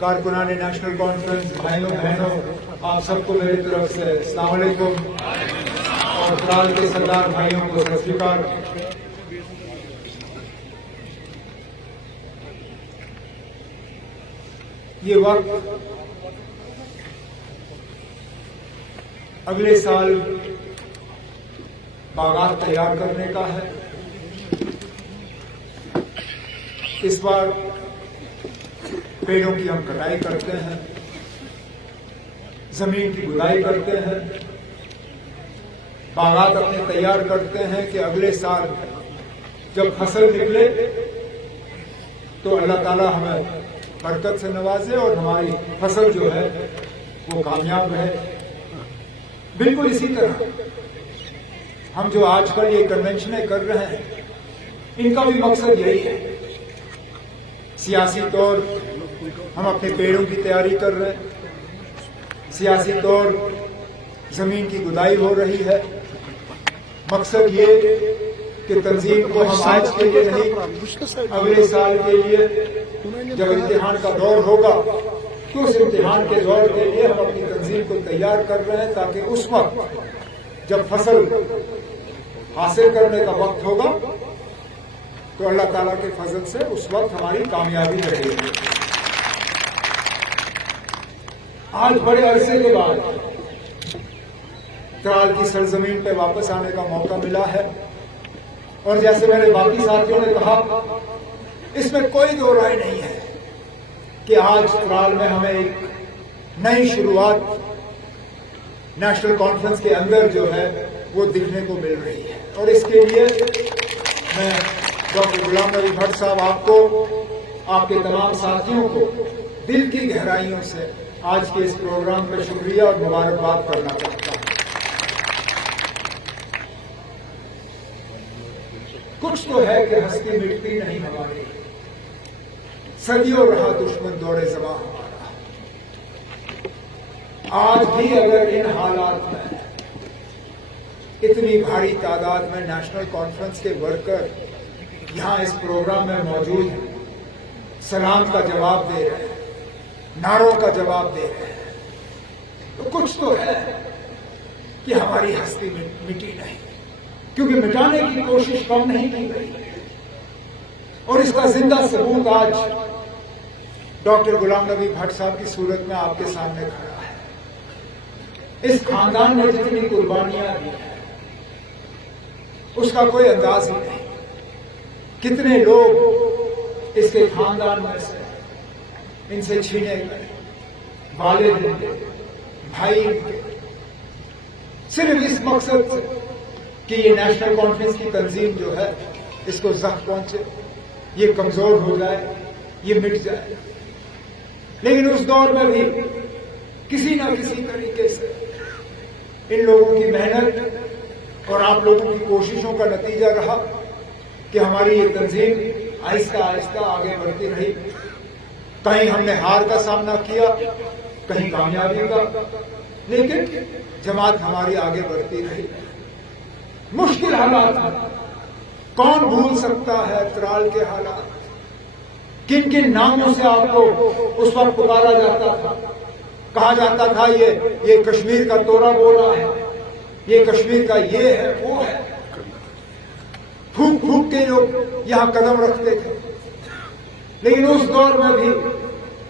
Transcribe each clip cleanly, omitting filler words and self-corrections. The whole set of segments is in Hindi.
कारकुनान नेशनल कॉन्फ्रेंस, भाइयों बहनों, आप सबको मेरी तरफ से अस्सलाम वालेकुम और त्राल के सरदार भाइयों को सत श्री अकाल। ये वक्त अगले साल बागात तैयार करने का है। इस बार पेड़ों की हम कटाई करते हैं, जमीन की गुड़ाई करते हैं, बागात अपने तैयार करते हैं कि अगले साल जब फसल निकले तो अल्लाह ताला हमें बरकत से नवाजे और हमारी फसल जो है वो कामयाब रहे। बिल्कुल इसी तरह हम जो आजकल ये कन्वेंशनें कर रहे हैं, इनका भी मकसद यही है। सियासी तौर हम अपने पेड़ों की तैयारी कर रहे हैं, सियासी तौर जमीन की गुदाई हो रही है। मकसद ये कि तंजीम को हम आज के लिए नहीं, अगले साल के लिए जब इम्तिहान का दौर होगा तो उस इम्तिहान के दौर के लिए हम अपनी तंजीम को तैयार कर रहे हैं, ताकि उस वक्त जब फसल हासिल करने का वक्त होगा तो अल्लाह ताला के फजल से उस वक्त हमारी कामयाबी रहेगी। आज बड़े अरसे के बाद त्राल की सरजमीन पे वापस आने का मौका मिला है और जैसे मेरे बाकी साथियों ने कहा, इसमें कोई दो राय नहीं है कि आज त्राल में हमें एक नई शुरुआत नेशनल कॉन्फ्रेंस के अंदर जो है वो दिखने को मिल रही है। और इसके लिए मैं डॉक्टर गुलाम नबी भट्ट साहब आपको, आपके तमाम साथियों को दिल की गहराइयों से आज के इस प्रोग्राम पर शुक्रिया और मुबारकबाद करना चाहता हूं। कुछ तो है कि हस्ती मिटती नहीं हमारी, सदियों रहा दुश्मन दौरे ज़मां हमारा। आज भी अगर इन हालात में इतनी भारी तादाद में नेशनल कॉन्फ्रेंस के वर्कर यहां इस प्रोग्राम में मौजूद हैं, सलाम का जवाब दे रहे हैं, नारों का जवाब दे रहे हैं, तो कुछ तो है कि हमारी हस्ती मिटी नहीं, क्योंकि मिटाने की कोशिश कम नहीं की गई। और इसका जिंदा सबूत आज डॉक्टर गुलाम नबी भट्ट साहब की सूरत में आपके सामने खड़ा है। इस खानदान ने जितनी कुर्बानियां दी हैं उसका कोई अंदाज ही नहीं। कितने लोग इसके खानदान में से इनसे छीने गए, वालिद इनके, भाई इनके, सिर्फ इस मकसद से कि ये नेशनल कॉन्फ्रेंस की तंजीम जो है इसको जख्म पहुंचे, ये कमजोर हो जाए, ये मिट जाए। लेकिन उस दौर में भी किसी ना किसी तरीके से इन लोगों की मेहनत और आप लोगों की कोशिशों का नतीजा रहा कि हमारी ये तंजीम आहिस्ता आहिस्ता आगे बढ़ती रही। कहीं हमने हार का सामना किया, कहीं कामयाबी का, लेकिन जमात हमारी आगे बढ़ती रही। मुश्किल हालात में कौन भूल सकता है त्राल के हालात, किन किन नामों से आपको उस वक्त पुकारा जाता था, कहा जाता था ये कश्मीर का तोरा बोला है, ये कश्मीर का ये है वो है। फूक फूक के लोग यहां कदम रखते थे, लेकिन उस दौर में भी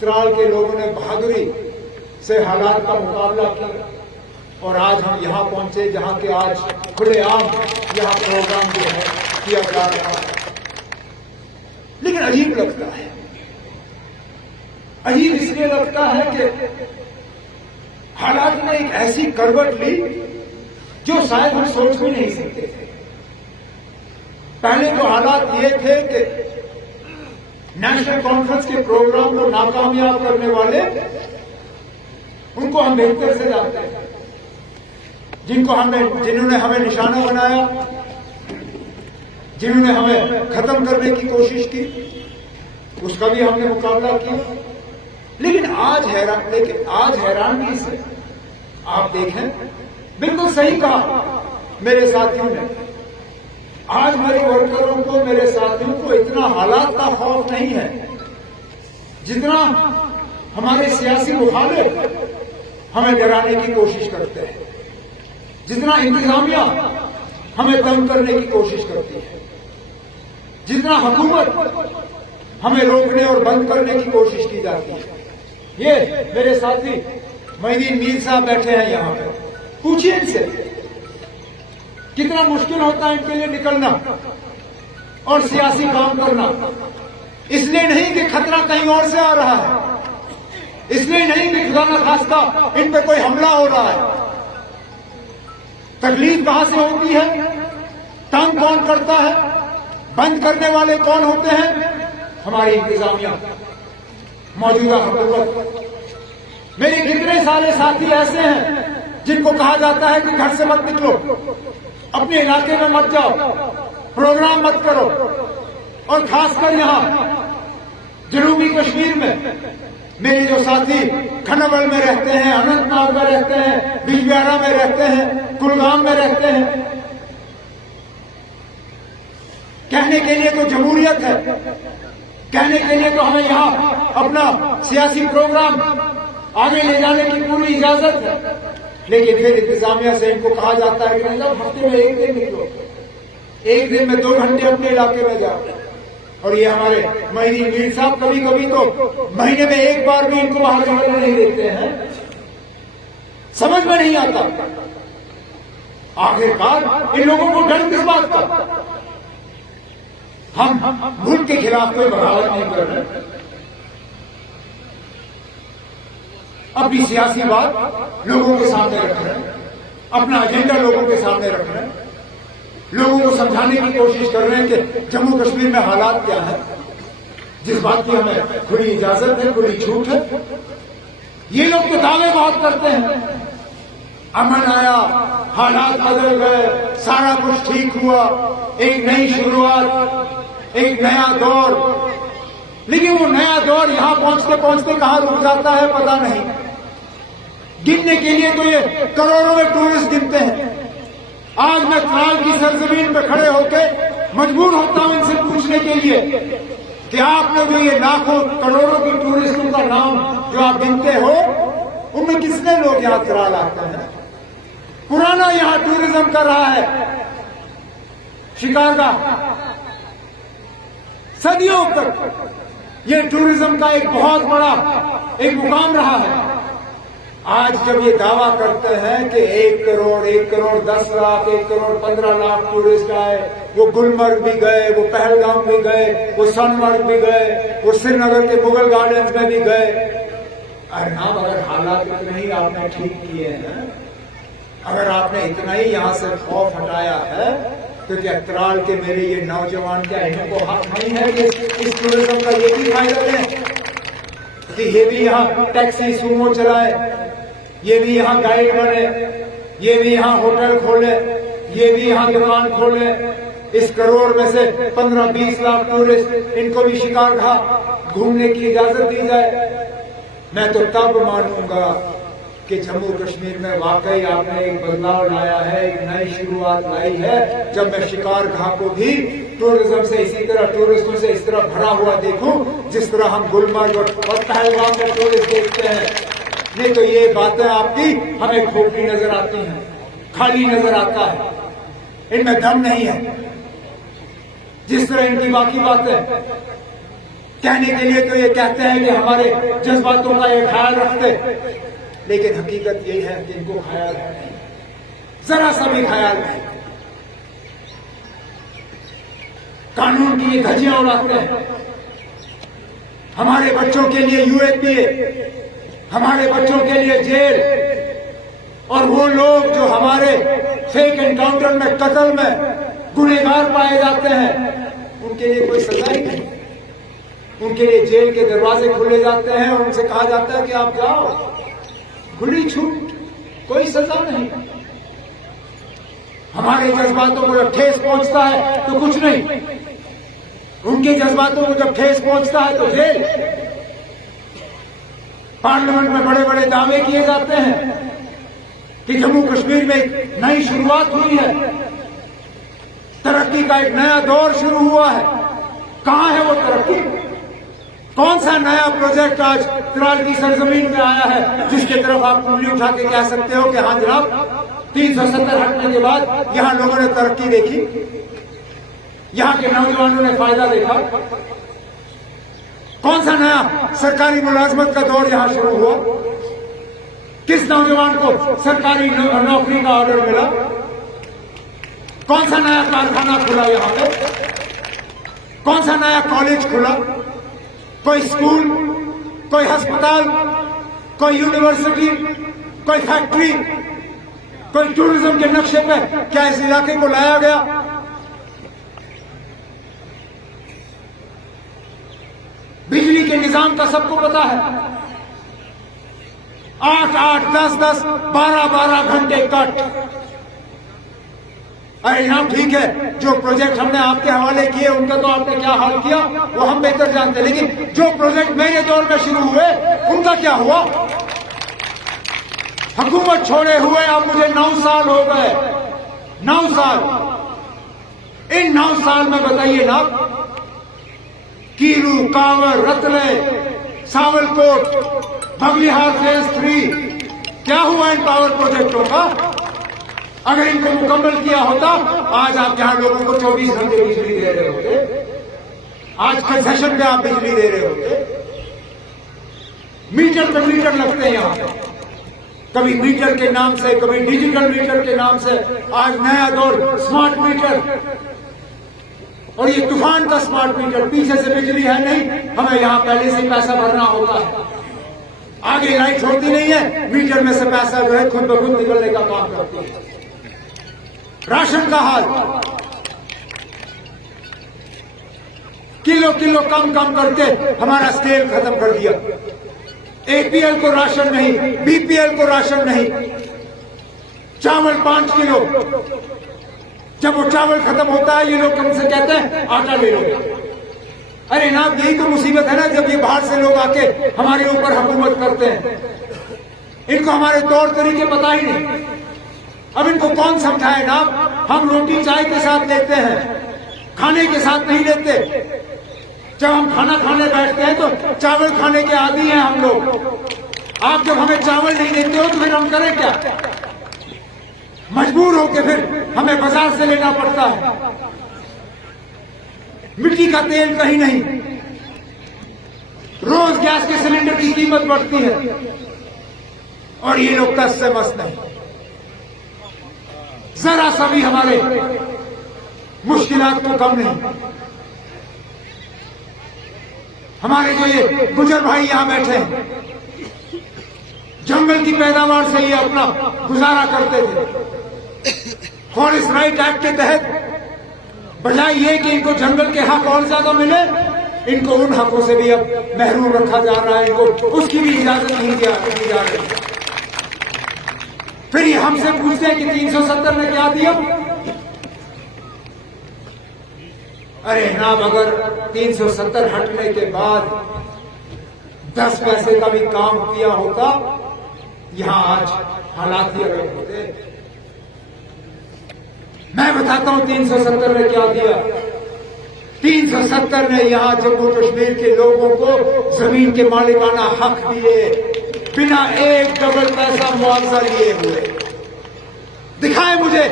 त्राल के लोगों ने बहादुरी से हालात का मुकाबला किया और आज हम यहां पहुंचे जहां के आज खुलेआम यहां प्रोग्राम जो है किया जा रहा है। लेकिन अजीब लगता है, अजीब इसलिए लगता है कि हालात ने एक ऐसी करवट ली जो शायद हम सोच भी नहीं सकते थे। पहले तो हालात ये थे कि नेशनल कॉन्फ्रेंस के प्रोग्राम को नाकामयाब करने वाले उनको हम बेहतर से जानते हैं, जिन्होंने हमें निशाना बनाया, जिन्होंने हमें खत्म करने की कोशिश की, उसका भी हमने मुकाबला किया। लेकिन आज हैरानगी से आप देखें, बिल्कुल सही कहा मेरे साथियों ने, आज मेरे वर्करों को, मेरे साथियों को इतना हालात का खौफ नहीं है जितना हमारे सियासी मुखालिफ हमें डराने की कोशिश करते हैं, जितना इंतजामिया हमें तंग करने की कोशिश करती है, जितना हुकूमत हमें रोकने और बंद करने की कोशिश की जाती है। ये मेरे साथी मोइनुद्दीन मीर साहब बैठे हैं यहां पे, पूछिए इनसे कितना मुश्किल होता है इनके लिए निकलना और सियासी काम करना। इसलिए नहीं कि खतरा कहीं और से आ रहा है, इसलिए नहीं कि खुदा न खास्ता इन पे कोई हमला हो रहा है। तकलीफ कहां से होती है, तंग कौन करता है, बंद करने वाले कौन होते हैं? हमारी इंतजामिया, मौजूदा हुकूमत। मेरे कितने सारे साथी ऐसे हैं जिनको कहा जाता है कि घर से मत निकलो, अपने इलाके में मत जाओ, प्रोग्राम मत करो। और खासकर यहां जनूबी कश्मीर में मेरे जो साथी खनबल में रहते हैं, अनंतनाग में रहते हैं, बिजबिहारा में रहते हैं, कुलगाम में रहते हैं, कहने के लिए तो जमहूरियत है, कहने के लिए तो हमें यहां अपना सियासी प्रोग्राम आगे ले जाने की पूरी इजाजत है, लेकिन फिर इंतजामिया से इनको कहा जाता है कि नहीं साहब हफ्ते में एक दिन निकलो, एक दिन में 2 घंटे अपने इलाके में जाओ। और ये हमारे मोइनुद्दीन मीर साहब कभी कभी तो महीने में एक बार भी इनको बाहर जाने नहीं देते हैं। समझ में नहीं आता आखिरकार इन लोगों को डर किस बात का। हम मुल्क के खिलाफ कोई बगावत नहीं कर रहे, अपनी सियासी बात लोगों के सामने रख रहे हैं, अपना एजेंडा लोगों के सामने रख रहे हैं, लोगों को समझाने की कोशिश कर रहे हैं कि जम्मू कश्मीर में हालात क्या है, जिस बात की हमें खुली इजाजत है, खुली छूट है। ये लोग तो दावे बहुत करते हैं, अमन आया, हालात बदल गए, सारा कुछ ठीक हुआ, एक नई शुरुआत, एक नया दौर। लेकिन वो नया दौर यहां पहुंचते पहुंचते कहां रुक जाता है पता नहीं। गिनने के लिए तो ये करोड़ों में टूरिस्ट गिनते हैं। आज मैं त्राल की सरजमीन पर खड़े होकर मजबूर होता हूं इनसे पूछने के लिए कि आपने भी ये लाखों करोड़ों की टूरिस्टों का नाम जो आप गिनते हो, उनमें कितने लोग यहां त्राल आते हैं? पुराना यहां टूरिज्म कर रहा है शिकारगाह, सदियों तक ये टूरिज्म का एक बहुत बड़ा एक मुकाम रहा है। आज जब ये दावा करते हैं कि 1 करोड़ 10 लाख, 1 करोड़ 15 लाख टूरिस्ट आए, वो गुलमर्ग भी गए, वो पहलगाम भी गए, वो सोनमर्ग भी गए, वो श्रीनगर के मुगल गार्डन्स में भी गए। अरे नाम, अगर हालात इतने ही आपने ठीक किए हैं, अगर आपने इतना ही यहां से खौफ हटाया है, तो क्या त्राल के मेरे ये नौजवान क्या इनको हक नहीं है कि इस टूरिज्म का ये भी फायदा लें कि ये भी यहाँ टैक्सी सूमो चलाए, ये भी यहाँ गाइड बने, ये भी यहाँ होटल खोले, ये भी यहाँ दुकान खोले। इस करोड़ में से 15-20 लाख टूरिस्ट, इनको भी शिकारगाह घूमने की इजाजत दी जाए। मैं तो तब मानूंगा कि जम्मू कश्मीर में वाकई आपने एक बदलाव लाया है, एक नई शुरुआत लाई है, जब मैं शिकारगाह को भी टूरिज्म से इसी तरह, टूरिस्टों से इस तरह भरा हुआ देखूं जिस तरह हम गुलमर्ग और पहलगाम में टूरिस्ट देखते हैं। नहीं तो ये बातें आपकी हमें खोखली नजर आती हैं, खाली नजर आता है, इनमें दम नहीं है। जिस तरह इनकी बाकी बातें कहने के लिए तो ये कहते हैं कि हमारे जज्बातों का ये ख्याल रखते, लेकिन हकीकत यही है कि इनको ख्याल है, जरा सा भी ख्याल नहीं। कानून की ये धज्जियां उड़ाते हैं। हमारे बच्चों के लिए यूएपीए, हमारे बच्चों के लिए जेल, और वो लोग जो हमारे फेक एनकाउंटर में, कत्ल में गुनहगार पाए जाते हैं, उनके लिए कोई सजा ही नहीं। उनके लिए जेल के दरवाजे खुले जाते हैं और उनसे कहा जाता है कि आप जाओ, खुली छूट, कोई सजा नहीं। हमारे जज्बातों को जब ठेस पहुंचता है तो कुछ नहीं, उनके जज्बातों को जब ठेस पहुंचता है तो जेल। पार्लियामेंट में बड़े बड़े दावे किए जाते हैं कि जम्मू कश्मीर में एक नई शुरुआत हुई है, तरक्की का एक नया दौर शुरू हुआ है। कहां है वो तरक्की? कौन सा नया प्रोजेक्ट आज तिराल की सरजमीन में आया है जिसकी तरफ आप उंगली उठा के कह सकते हो कि हाँ जनाब 370 हटने के बाद यहां लोगों ने तरक्की देखी, यहां के नौजवानों ने फायदा देखा। कौन सा नया सरकारी मुलाजमत का दौर यहां शुरू हुआ? किस नौजवान को सरकारी नौकरी का ऑर्डर मिला? कौन सा नया कारखाना खुला यहां पे? कौन सा नया कॉलेज खुला? कोई स्कूल, कोई अस्पताल, कोई यूनिवर्सिटी, कोई फैक्ट्री, कोई टूरिज्म के नक्शे पे क्या इस इलाके को लाया गया? बिजली के निजाम का सबको पता है, 8-8, 10-10, 12-12 घंटे कट। अरे हाँ ठीक है, जो प्रोजेक्ट हमने आपके हवाले किए उनका तो आपने क्या हाल किया वो हम बेहतर जानते हैं, लेकिन जो प्रोजेक्ट मेरे दौर में शुरू हुए उनका क्या हुआ? हुकूमत छोड़े हुए अब मुझे 9 साल हो गए, 9 साल। इन 9 साल में बताइए ना, कीरू, कांवर, रतले, सावलकोट, बगलिहार फेज 3, क्या हुआ इन पावर प्रोजेक्टों का? अगर इनको मुकम्मल किया होता आज आप यहां लोगों को 24 घंटे बिजली दे रहे होते, आज कंसेशन पे आप बिजली दे रहे होते। मीटर पे मीटर लगते हैं यहां पे, कभी मीटर के नाम से, कभी डिजिटल मीटर के नाम से। आज नया दौर स्मार्ट मीटर, और ये तूफान का स्मार्ट मीटर। पीछे से बिजली है नहीं, हमें यहां पहले से पैसा भरना होता है, आगे लाइट होती नहीं है, मीटर में से पैसा जो है खुद ब खुद निकलने का काम करती है। राशन का हाल, किलो किलो कम कम करके हमारा स्केल खत्म कर दिया। एपीएल को राशन नहीं, बीपीएल को राशन नहीं। चावल 5 किलो, जब वो चावल खत्म होता है ये लोग हमसे कहते हैं आटा ले लो। अरे ना, यही तो मुसीबत है ना, जब ये बाहर से लोग आके हमारे ऊपर हुकूमत करते हैं। इनको हमारे तौर तरीके पता ही नहीं। अब इनको कौन समझाए ना, हम रोटी चाय के साथ लेते हैं, खाने के साथ नहीं लेते। जब हम खाना खाने बैठते हैं तो चावल खाने के आदी हैं हम लोग। आप जब हमें चावल नहीं देते हो तो फिर हम करें क्या? मजबूर होकर फिर हमें बाजार से लेना पड़ता है। मिट्टी का तेल कहीं नहीं, रोज गैस के सिलेंडर की कीमत बढ़ती है, और ये लोग कस से मस नहीं। जरा सा भी हमारे मुश्किलात को कम नहीं। हमारे जो ये गुजर भाई यहां बैठे हैं, जंगल की पैदावार से ये अपना गुजारा करते थे। फॉरेस्ट राइट एक्ट के तहत बजाय ये कि इनको जंगल के हक और ज्यादा मिले, इनको उन हकों से भी अब महरूम रखा जा रहा है, इनको उसकी भी इजाजत नहीं दी जा रही। फिर ये हमसे पूछते हैं कि 370 ने क्या दिया? अरे नाम, अगर 370 हटने के बाद 10 पैसे का भी काम किया होता, यहां आज हालात ही अलग होते। मैं बताता हूं 370 ने क्या दिया। 370 ने यहां जम्मू कश्मीर के लोगों को जमीन के मालिकाना हक दिए, बिना एक डबल पैसा मुआवजा लिए हुए। दिखाए मुझे,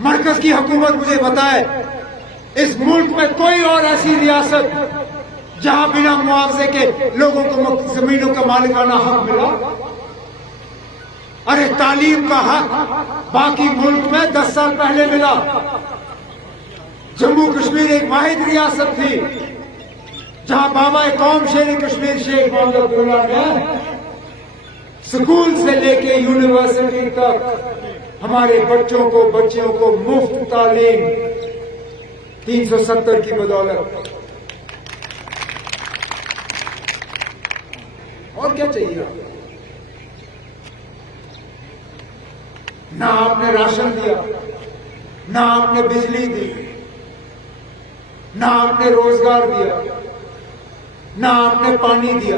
मरकज की हुकूमत मुझे बताए, इस मुल्क में कोई और ऐसी रियासत जहां बिना मुआवजे के लोगों को जमीनों का मालिकाना हक मिला। अरे तालीम का हक बाकी मुल्क में 10 साल पहले मिला। जम्मू कश्मीर एक वाहिद रियासत थी जहां बाबा कौम शेर कश्मीर शेख मोहम्मद अब्दुल्ला ने स्कूल से लेके यूनिवर्सिटी तक हमारे बच्चों को बच्चियों को मुफ्त तालीम 370 की बदौलत। और क्या चाहिए? ना आपने राशन दिया, ना आपने बिजली दी, ना आपने रोजगार दिया, ना आपने पानी दिया।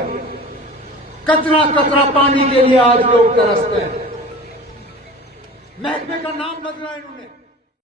कतरा कतरा पानी के लिए आज लोग तरसते हैं। महकमे का नाम बदला इन्होंने।